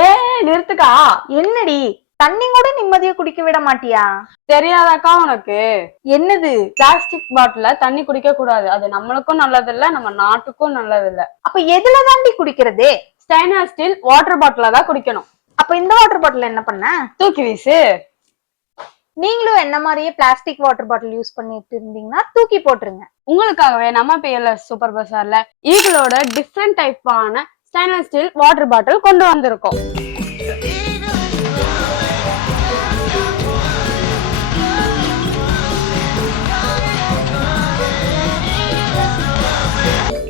ஏ நிறுத்துக்கா. என்னடி தண்ணி கூட நிம்மதியா குடிக்க விட மாட்டியா? தெரியாதாக்கா உனக்கு? என்னது? பிளாஸ்டிக் பாட்டில தண்ணி குடிக்க கூடாது. அது நம்மளுக்கும் நல்லது இல்ல, நம்ம நாட்டுக்கும் நல்லது இல்ல. அப்ப எதுல தாண்டி குடிக்கிறது? ஸ்டெயின்லெஸ் ஸ்டீல் வாட்டர் பாட்டில தான் குடிக்கணும். அப்ப இந்த வாட்டர் பாட்டில் என்ன பண்ண? தூக்கி வீசு. நீங்களும் என்ன மாதிரியே பிளாஸ்டிக் வாட்டர் பாட்டில் யூஸ் பண்ணிட்டு இருந்தீங்கன்னா தூக்கி போட்டுருங்க. உங்களுக்காகவே நம்ம பிஎல்எஸ் சூப்பர் பஸார்ல ஈகிளோட டிஃப்ரெண்ட் டைப்பான ஸ்டெயின்லெஸ் ஸ்டீல் வாட்டர் பாட்டில் கொண்டு வந்திருக்கோம்.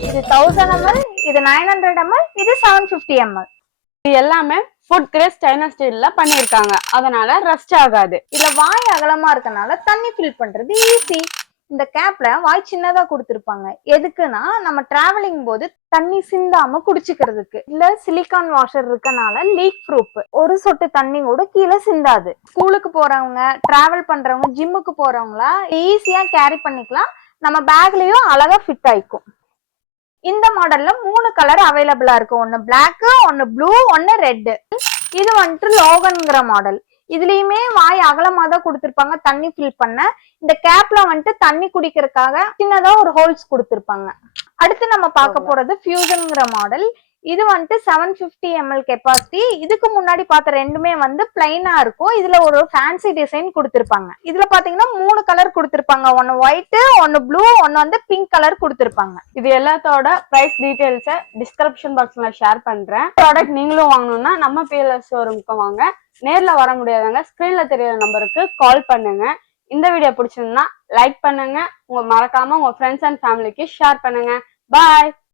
இது 1000 ml, இது 900 ml, இது 750 ml. இது எல்லாமே ஃபுட் கிரேட் ஸ்டெயின்லெஸ் ஸ்டீல்ல பண்ணிருக்காங்க, அதனால ரஸ்ட் ஆகாது. இதுல வாய் அகலமா இருக்கனால தண்ணி ஃபில் பண்றது ஈஸி. இந்த கேப்ல வாய் சின்னதா கொடுத்திருப்பாங்க. எதுக்குன்னா நம்ம டிராவலிங் போது தண்ணி சிந்தாம குடிச்சுக்கிறதுக்கு. இல்ல சிலிக்கான் வாஷர் இருக்கனால லீக் ப்ரூஃப், ஒரு சொட்டு தண்ணி கூட கீழே சிந்தாது. ஸ்கூலுக்கு போறவங்க, டிராவல் பண்றவங்க, ஜிம்முக்கு போறவங்களா ஈஸியா கேரி பண்ணிக்கலாம். நம்ம பேக்லயும் அழகா ஃபிட் ஆயிக்கும். இந்த மாடல்ல 3 கலர் அவைலபிளா இருக்கு. ஒன்னு பிளாக், ஒன்னு ப்ளூ, ஒன்னு ரெட். இது வந்துட்டு லோகன்ங்கிற மாடல். இதுலயுமே வாய் அகலமா தான் கொடுத்திருப்பாங்க தண்ணி ஃபில் பண்ண. இந்த கேப்ல வந்துட்டு தண்ணி குடிக்கிறதுக்காக சின்னதா ஒரு ஹோல்ஸ் கொடுத்திருப்பாங்க. அடுத்து நம்ம பார்க்க போறது ஃபியூஷன்ங்கிற மாடல். இது வந்துட்டு 750 ml கெப்பாசிட்டி. இதுக்கு முன்னாடி பார்த்த ரெண்டுமே வந்து பிளைனா இருக்கும். இதுல ஒரு ஃபேன்சி டிசைன் கொடுத்திருப்பாங்க. இதுல பாத்தீங்கன்னா 3 கலர் கொடுத்திருப்பாங்க. ஒன்னு ஒயிட், ஒன்னு ப்ளூ, ஒன்னு வந்து பிங்க் கலர் கொடுத்திருப்பாங்க. இது எல்லாத்தோட பிரைஸ் டீடைல்ஸை டிஸ்கிரிப்ஷன் பாக்ஸ்ல ஷேர் பண்றேன். ப்ராடக்ட் நீங்களும் வாங்கணும்னா நம்ம பிஎல்எஸ் ஷோரூமுக்கு வாங்க. நேர்ல வர முடியாதவங்க ஸ்கிரீன்ல தெரியுற நம்பருக்கு கால் பண்ணுங்க. இந்த வீடியோ பிடிச்சிருந்தா லைக் பண்ணுங்க. மறக்காம உங்க ஃப்ரெண்ட்ஸ் அண்ட் ஃபேமிலிக்கு ஷேர் பண்ணுங்க. பாய்.